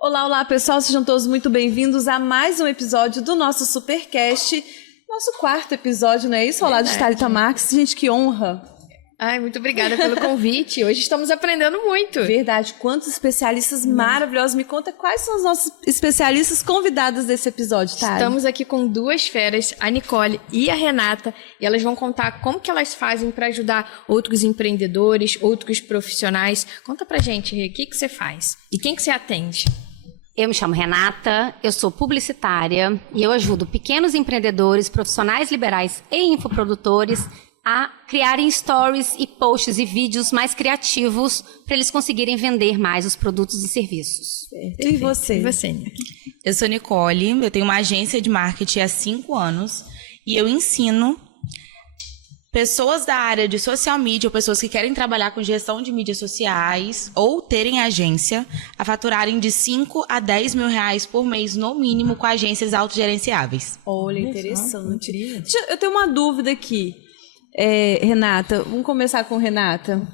Olá, olá pessoal, sejam todos muito bem-vindos a mais um episódio do nosso Supercast, nosso quarto episódio, não é isso? Olá, de Thalita Marques, gente, que honra! Ai, muito obrigada pelo convite, hoje estamos aprendendo muito. Verdade, quantos especialistas maravilhosos, me conta quais são os nossos especialistas convidados desse episódio, Thalita? Estamos aqui com duas feras, a Nicole e a Renata, e elas vão contar como que elas fazem para ajudar outros empreendedores, outros profissionais. Conta pra gente, Rê, o que você faz e quem que você atende? Eu me chamo Renata, eu sou publicitária e eu ajudo pequenos empreendedores, profissionais liberais e infoprodutores a criarem stories e posts e vídeos mais criativos para eles conseguirem vender mais os produtos e serviços. E você? E você, Nick? Eu sou Nicole, eu tenho uma agência de marketing há 5 anos e eu ensino pessoas da área de social media, ou pessoas que querem trabalhar com gestão de mídias sociais ou terem agência, a faturarem de 5 a 10 mil reais por mês, no mínimo, com agências autogerenciáveis. Olha, interessante. Eu tenho uma dúvida aqui, Renata. Vamos começar com Renata?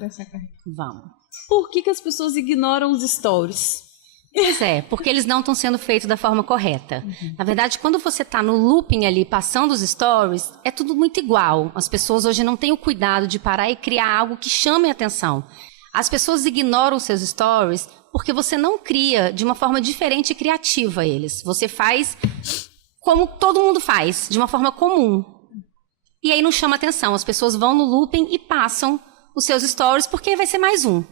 Vamos. Por que as pessoas ignoram os stories? Pois é, porque eles não estão sendo feitos da forma correta. Na verdade, quando você está no looping ali, passando os stories, é tudo muito igual. As pessoas hoje não têm o cuidado de parar e criar algo que chame a atenção. As pessoas ignoram seus stories porque você não cria de uma forma diferente e criativa eles. Você faz como todo mundo faz, de uma forma comum. E aí não chama atenção. As pessoas vão no looping e passam os seus stories porque vai ser mais um.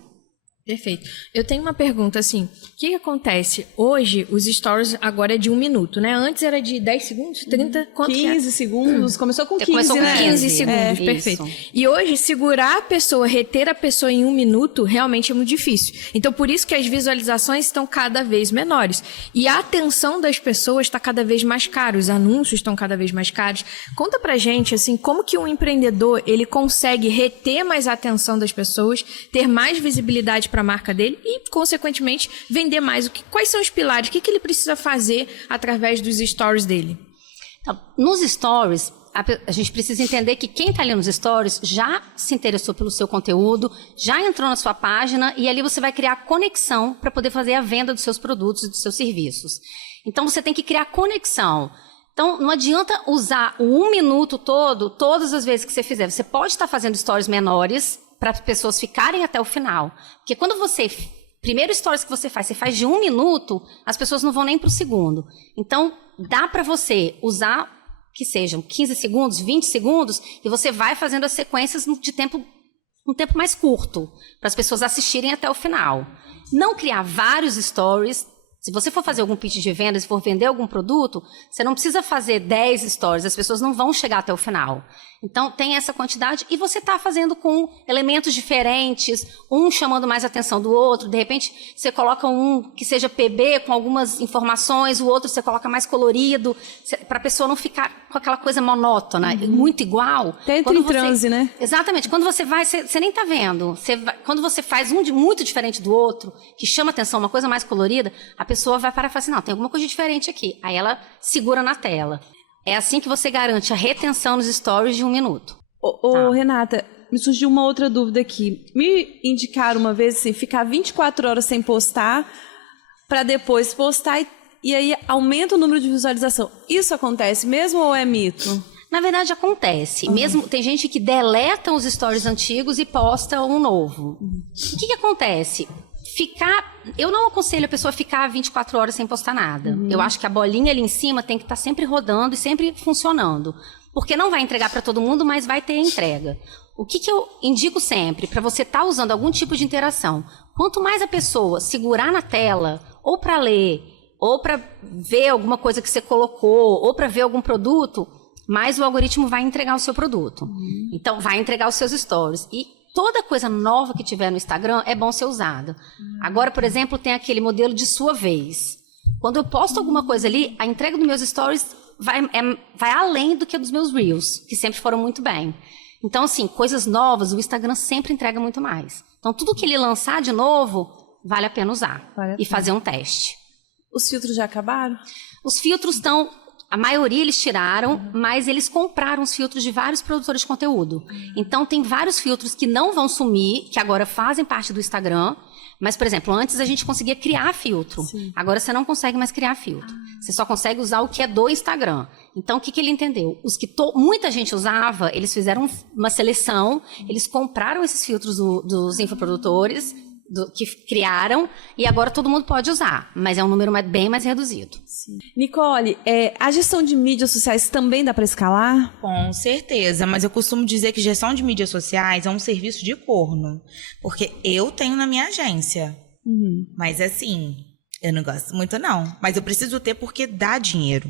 Perfeito. Eu tenho uma pergunta, assim, o que acontece? Hoje, os stories agora é de 1 minuto, né? Antes era de 10 segundos, 30, quanto 15 segundos, começou com 15, Começou com né? 15 segundos, É, perfeito. isso. E hoje, segurar a pessoa, reter a pessoa em 1 minuto, realmente é muito difícil. Então, por isso que as visualizações estão cada vez menores. E a atenção das pessoas está cada vez mais cara, os anúncios estão cada vez mais caros. Conta pra gente, assim, como que um empreendedor, ele consegue reter mais a atenção das pessoas, ter mais visibilidade para a marca dele e, consequentemente, vender mais. Quais são os pilares? O que ele precisa fazer através dos stories dele? Então, nos stories, a gente precisa entender que quem está ali nos stories já se interessou pelo seu conteúdo, já entrou na sua página e ali você vai criar conexão para poder fazer a venda dos seus produtos e dos seus serviços. Então, você tem que criar conexão. Então, não adianta usar o 1 minuto todo, todas as vezes que você fizer. Você pode estar fazendo stories menores para as pessoas ficarem até o final. Porque quando você... Primeiro stories que você faz de 1 minuto, as pessoas não vão nem para o segundo. Então, dá para você usar que sejam 15 segundos, 20 segundos, e você vai fazendo as sequências de tempo, um tempo mais curto, para as pessoas assistirem até o final. Não criar vários stories. Se você for fazer algum pitch de venda, se for vender algum produto, você não precisa fazer 10 stories, as pessoas não vão chegar até o final. Então, tem essa quantidade e você está fazendo com elementos diferentes, um chamando mais a atenção do outro. De repente, você coloca um que seja PB com algumas informações, o outro você coloca mais colorido, para a pessoa não ficar com aquela coisa monótona, muito igual. Entra em transe, né? Exatamente. Quando você vai, você nem está vendo. Quando você faz um de muito diferente do outro, que chama atenção, uma coisa mais colorida, a pessoa vai parar e falar assim, não, tem alguma coisa diferente aqui. Aí ela segura na tela. É assim que você garante a retenção nos stories de 1 minuto. Ô, Renata, me surgiu uma outra dúvida aqui. Me indicaram uma vez assim, ficar 24 horas sem postar, para depois postar e aí aumenta o número de visualização. Isso acontece mesmo ou é mito? Na verdade, acontece. Mesmo, tem gente que deleta os stories antigos e posta um novo. O que acontece? Eu não aconselho a pessoa a ficar 24 horas sem postar nada. Eu acho que a bolinha ali em cima tem que estar sempre rodando e sempre funcionando. Porque não vai entregar para todo mundo, mas vai ter entrega. O que eu indico sempre, para você estar usando algum tipo de interação, quanto mais a pessoa segurar na tela, ou para ler, ou para ver alguma coisa que você colocou, ou para ver algum produto, mais o algoritmo vai entregar o seu produto. Então, vai entregar os seus stories. E toda coisa nova que tiver no Instagram é bom ser usada. Agora, por exemplo, tem aquele modelo de sua vez. Quando eu posto alguma coisa ali, a entrega dos meus stories vai além do que a dos meus Reels, que sempre foram muito bem. Então, assim, coisas novas, o Instagram sempre entrega muito mais. Então, tudo que ele lançar de novo, vale a pena usar e fazer um teste. Os filtros já acabaram? Os filtros estão A maioria eles tiraram, mas eles compraram os filtros de vários produtores de conteúdo. Então, tem vários filtros que não vão sumir, que agora fazem parte do Instagram. Mas, por exemplo, antes a gente conseguia criar filtro. Sim. Agora você não consegue mais criar filtro. Você só consegue usar o que é do Instagram. Então, o que ele entendeu? Os que muita gente usava, eles fizeram uma seleção, eles compraram esses filtros dos infoprodutores, que criaram, e agora todo mundo pode usar. Mas é um número bem mais reduzido. Sim. Nicole, a gestão de mídias sociais também dá para escalar? Com certeza, mas eu costumo dizer que gestão de mídias sociais é um serviço de corno. Porque eu tenho na minha agência. Mas assim, eu não gosto muito não. Mas eu preciso ter porque dá dinheiro.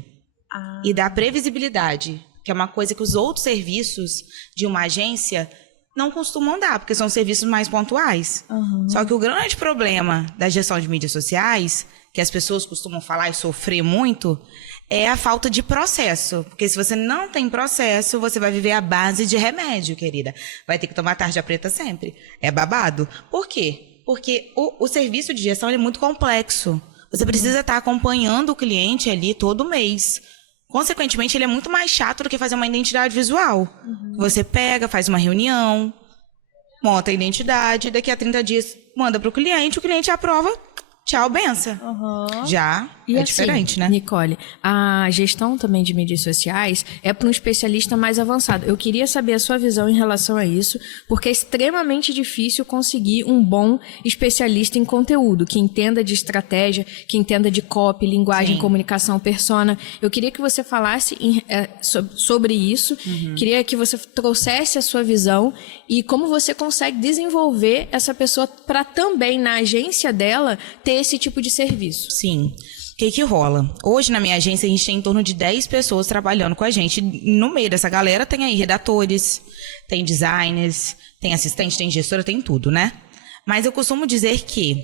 E dá previsibilidade, que é uma coisa que os outros serviços de uma agência não costumam dar, porque são serviços mais pontuais. Só que o grande problema da gestão de mídias sociais, que as pessoas costumam falar e sofrer muito, é a falta de processo. Porque se você não tem processo, você vai viver à base de remédio, querida. Vai ter que tomar tarja preta sempre. É babado. Por quê? Porque o serviço de gestão é muito complexo. Você precisa estar acompanhando o cliente ali todo mês. Consequentemente, ele é muito mais chato do que fazer uma identidade visual. Você pega, faz uma reunião, monta a identidade, daqui a 30 dias manda para o cliente aprova, tchau, benção. Já E é assim, diferente, né? Nicole, a gestão também de mídias sociais é para um especialista mais avançado. Eu queria saber a sua visão em relação a isso, porque é extremamente difícil conseguir um bom especialista em conteúdo, que entenda de estratégia, que entenda de copy, linguagem, Sim. comunicação, persona. Eu queria que você falasse sobre isso, queria que você trouxesse a sua visão e como você consegue desenvolver essa pessoa para também, na agência dela, ter esse tipo de serviço. Sim. O que rola? Hoje, na minha agência, a gente tem em torno de 10 pessoas trabalhando com a gente. No meio dessa galera, tem aí redatores, tem designers, tem assistente, tem gestora, tem tudo, né? Mas eu costumo dizer que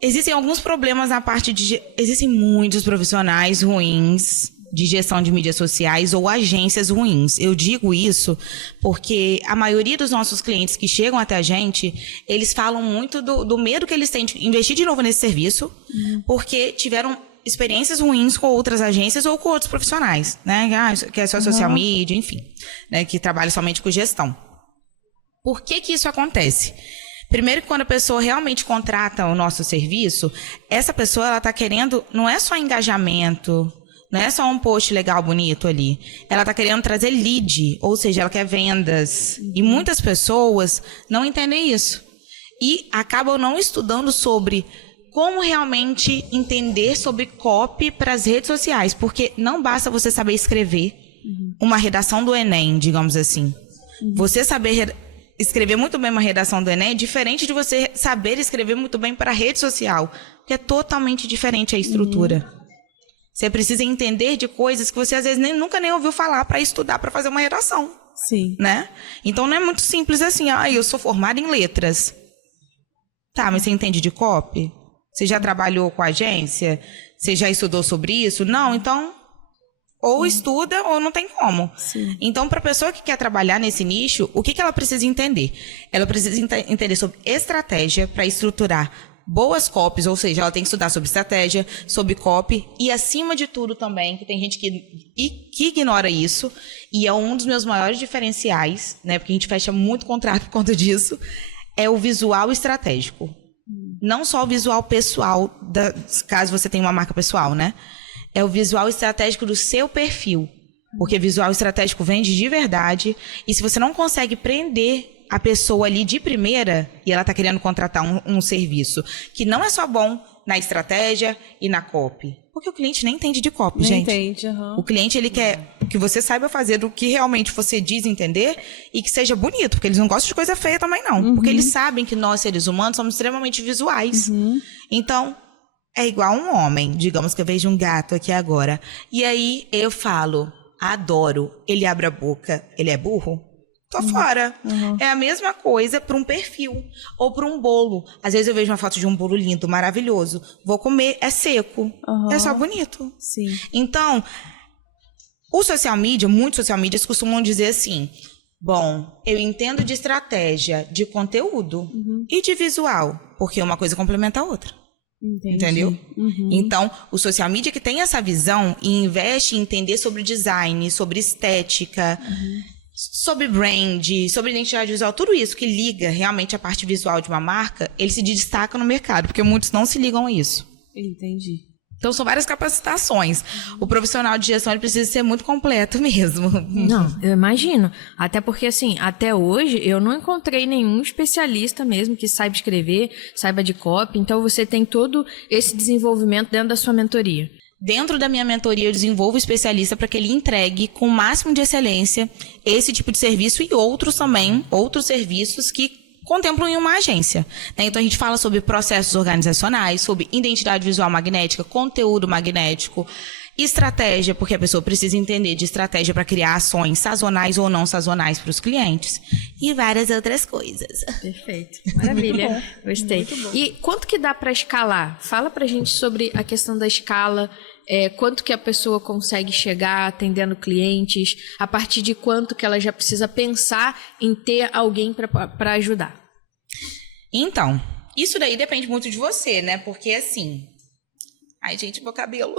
existem alguns problemas na parte de... Existem muitos profissionais ruins de gestão de mídias sociais ou agências ruins. Eu digo isso porque a maioria dos nossos clientes que chegam até a gente, eles falam muito do medo que eles têm de investir de novo nesse serviço, porque tiveram experiências ruins com outras agências ou com outros profissionais, né? Que é só social media, enfim, né? Que trabalham somente com gestão. Por que isso acontece? Primeiro, quando a pessoa realmente contrata o nosso serviço, essa pessoa ela está querendo, não é só engajamento, não é só um post legal, bonito ali. Ela está querendo trazer lead, ou seja, ela quer vendas. E muitas pessoas não entendem isso. E acabam não estudando sobre como realmente entender sobre copy para as redes sociais. Porque não basta você saber escrever uma redação do Enem, digamos assim. Você saber escrever muito bem uma redação do Enem é diferente de você saber escrever muito bem para a rede social. Porque é totalmente diferente a estrutura. Você precisa entender de coisas que você, às vezes, nunca nem ouviu falar para estudar, para fazer uma redação. Sim. Né? Então, não é muito simples assim. Eu sou formada em letras. Tá, mas você entende de copy? Você já trabalhou com agência? Você já estudou sobre isso? Não, então... Ou estuda ou não tem como. Sim. Então, para a pessoa que quer trabalhar nesse nicho, o que ela precisa entender? Ela precisa entender sobre estratégia para estruturar boas copies, ou seja, ela tem que estudar sobre estratégia, sobre copy e, acima de tudo também, que tem gente que ignora isso, e é um dos meus maiores diferenciais, né, porque a gente fecha muito contrato por conta disso, é o visual estratégico. Não só o visual pessoal, caso você tenha uma marca pessoal, né? É o visual estratégico do seu perfil, porque visual estratégico vende de verdade, e se você não consegue prender a pessoa ali de primeira, e ela está querendo contratar um serviço que não é só bom na estratégia e na copy. Porque o cliente nem entende de copy, Nem gente. entende, O cliente, ele quer que você saiba fazer do que realmente você diz entender e que seja bonito, porque eles não gostam de coisa feia também, não. Porque eles sabem que nós, seres humanos, somos extremamente visuais. Então, é igual um homem. Digamos que eu vejo um gato aqui agora. E aí, eu falo, adoro. Ele abre a boca. Ele é burro? Tô fora. É a mesma coisa para um perfil ou para um bolo. Às vezes eu vejo uma foto de um bolo lindo, maravilhoso. Vou comer, é seco. É só bonito. Sim. Então, o social media, muitos social medias costumam dizer assim, bom, eu entendo de estratégia, de conteúdo e de visual, porque uma coisa complementa a outra. Entendi. Entendeu? Então, o social media que tem essa visão e investe em entender sobre design, sobre estética, sobre brand, sobre identidade visual, tudo isso que liga realmente a parte visual de uma marca, ele se destaca no mercado, porque muitos não se ligam a isso. Entendi. Então, são várias capacitações. O profissional de gestão ele precisa ser muito completo mesmo. Não, eu imagino. Até porque, assim, até hoje eu não encontrei nenhum especialista mesmo que saiba escrever, saiba de copy. Então, você tem todo esse desenvolvimento dentro da sua mentoria. Dentro da minha mentoria, eu desenvolvo especialista para que ele entregue com o máximo de excelência esse tipo de serviço e outros também, outros serviços que contemplam em uma agência. Então, a gente fala sobre processos organizacionais, sobre identidade visual magnética, conteúdo magnético, estratégia, porque a pessoa precisa entender de estratégia para criar ações sazonais ou não sazonais para os clientes, e várias outras coisas. Perfeito. Maravilha. Gostei. E quanto que dá para escalar? Fala pra gente sobre a questão da escala. Quanto que a pessoa consegue chegar atendendo clientes, a partir de quanto que ela já precisa pensar em ter alguém para ajudar. Então, isso daí depende muito de você, né? Porque assim... Ai, gente, meu cabelo.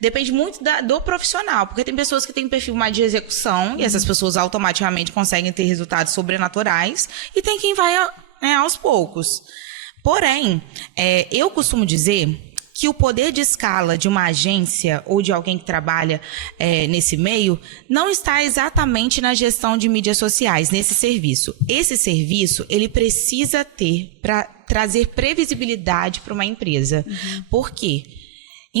Depende muito do profissional, porque tem pessoas que têm perfil mais de execução e essas pessoas automaticamente conseguem ter resultados sobrenaturais e tem quem vai aos poucos. Porém, eu costumo dizer que o poder de escala de uma agência ou de alguém que trabalha nesse meio não está exatamente na gestão de mídias sociais, nesse serviço. Esse serviço, ele precisa ter para trazer previsibilidade para uma empresa. Por quê?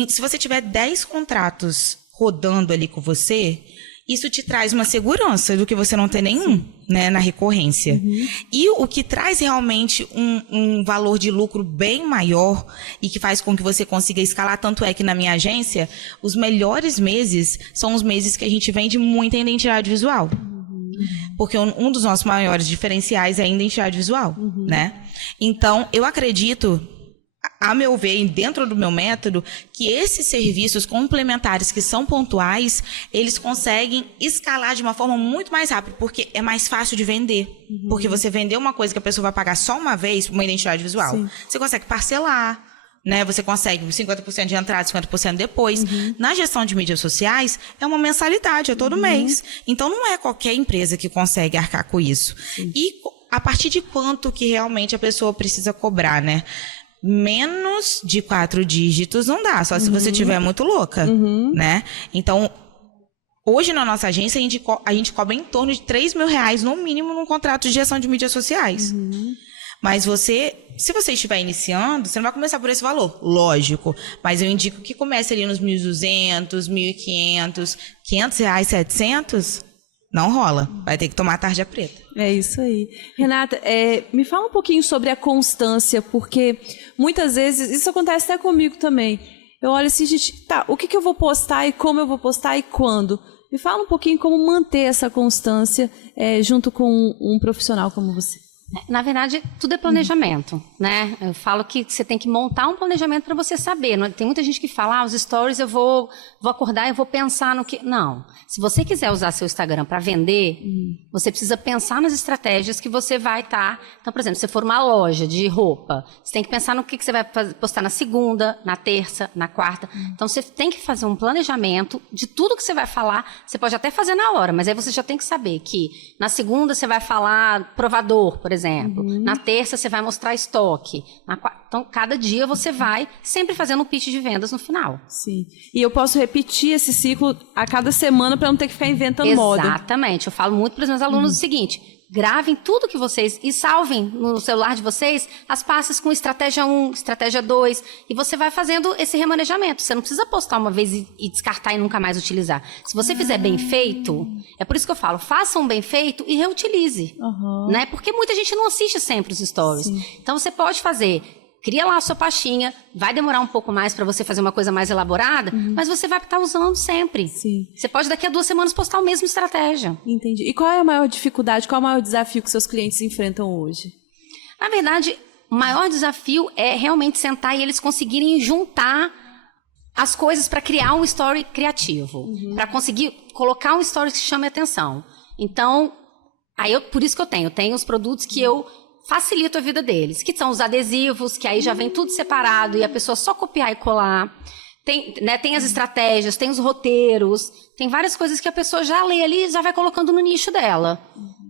Se você tiver 10 contratos rodando ali com você, isso te traz uma segurança do que você não ter nenhum, né, na recorrência. E o que traz realmente um valor de lucro bem maior e que faz com que você consiga escalar, tanto é que na minha agência, os melhores meses são os meses que a gente vende muita identidade visual. Porque um dos nossos maiores diferenciais é a identidade visual, né? Então, eu acredito, a meu ver, dentro do meu método, que esses serviços complementares que são pontuais, eles conseguem escalar de uma forma muito mais rápida, porque é mais fácil de vender. Porque você vendeu uma coisa que a pessoa vai pagar só uma vez, uma identidade visual. Sim. Você consegue parcelar, né? Você consegue 50% de entrada, 50% depois. Na gestão de mídias sociais, é uma mensalidade, é todo mês. Então, não é qualquer empresa que consegue arcar com isso. E a partir de quanto que realmente a pessoa precisa cobrar, né? Menos de 4 dígitos não dá, só se você estiver muito louca, né? Então, hoje na nossa agência, a gente cobra em torno de R$3.000 no mínimo num contrato de gestão de mídias sociais. Mas se você estiver iniciando, você não vai começar por esse valor, lógico. Mas eu indico que comece ali nos 1.200, 1.500, R$500, 700, não rola. Vai ter que tomar tarja preta. É isso aí. Renata, me fala um pouquinho sobre a constância, porque muitas vezes, isso acontece até comigo também. Eu olho assim, gente, tá, o que eu vou postar e como eu vou postar e quando? Me fala um pouquinho como manter essa constância junto com um profissional como você. Na verdade, tudo é planejamento, né? Eu falo que você tem que montar um planejamento para você saber. Tem muita gente que fala, os stories eu vou acordar e eu vou pensar no que... Não. Se você quiser usar seu Instagram para vender, você precisa pensar nas estratégias que você vai estar... Então, por exemplo, se você for uma loja de roupa, você tem que pensar no que você vai postar na segunda, na terça, na quarta. Então, você tem que fazer um planejamento de tudo que você vai falar. Você pode até fazer na hora, mas aí você já tem que saber que na segunda você vai falar provador, por exemplo. Na terça você vai mostrar estoque. Então, cada dia você vai sempre fazendo um pitch de vendas no final. Sim. E eu posso repetir esse ciclo a cada semana para não ter que ficar inventando moda. Exatamente. Eu falo muito para os meus alunos o seguinte: gravem tudo que vocês e salvem no celular de vocês as pastas com estratégia 1, estratégia 2, e você vai fazendo esse remanejamento. Você não precisa postar uma vez e descartar e nunca mais utilizar. Se você fizer bem feito, é por isso que eu falo, faça um bem feito e reutilize. Né? Porque muita gente não assiste sempre os stories. Sim. Então você pode fazer... Cria lá a sua pastinha, vai demorar um pouco mais para você fazer uma coisa mais elaborada, mas você vai estar usando sempre. Sim. Você pode daqui a 2 semanas postar a mesma estratégia. Entendi. E qual é a maior dificuldade, qual é o maior desafio que seus clientes enfrentam hoje? Na verdade, o maior desafio é realmente sentar e eles conseguirem juntar as coisas para criar um story criativo, para conseguir colocar um story que chame a atenção. Então, por isso que eu tenho os produtos que eu facilito a vida deles, que são os adesivos, que aí já vem tudo separado e a pessoa só copiar e colar. Tem as estratégias, tem os roteiros, tem várias coisas que a pessoa já lê ali e já vai colocando no nicho dela.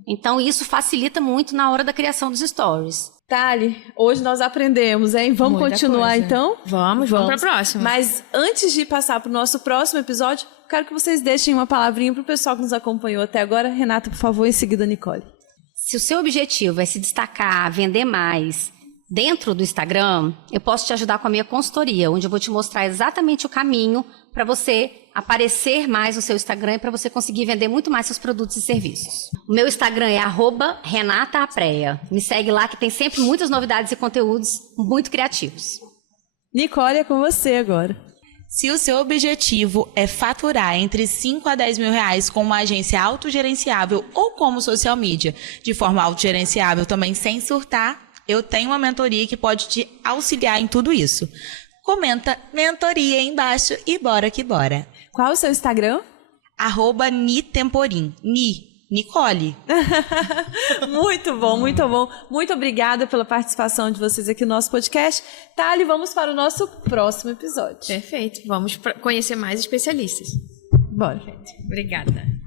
Então, isso facilita muito na hora da criação dos stories. Thali, hoje nós aprendemos, hein? Vamos Muita continuar, coisa. então? Vamos para a próxima. Mas antes de passar para o nosso próximo episódio, quero que vocês deixem uma palavrinha para o pessoal que nos acompanhou até agora. Renata, por favor, em seguida, Nicole. Se o seu objetivo é se destacar, vender mais dentro do Instagram, eu posso te ajudar com a minha consultoria, onde eu vou te mostrar exatamente o caminho para você aparecer mais no seu Instagram e para você conseguir vender muito mais seus produtos e serviços. O meu Instagram é @RenataApreia. Me segue lá que tem sempre muitas novidades e conteúdos muito criativos. Nicole, é com você agora. Se o seu objetivo é faturar entre 5 a 10 mil reais com uma agência autogerenciável ou como social media, de forma autogerenciável também sem surtar, eu tenho uma mentoria que pode te auxiliar em tudo isso. Comenta mentoria aí embaixo e bora que bora. Qual é o seu Instagram? @nitemporim. Nicole. Muito bom, muito bom. Muito obrigada pela participação de vocês aqui no nosso podcast. Thali, vamos para o nosso próximo episódio. Perfeito. Vamos conhecer mais especialistas. Bora. Obrigada.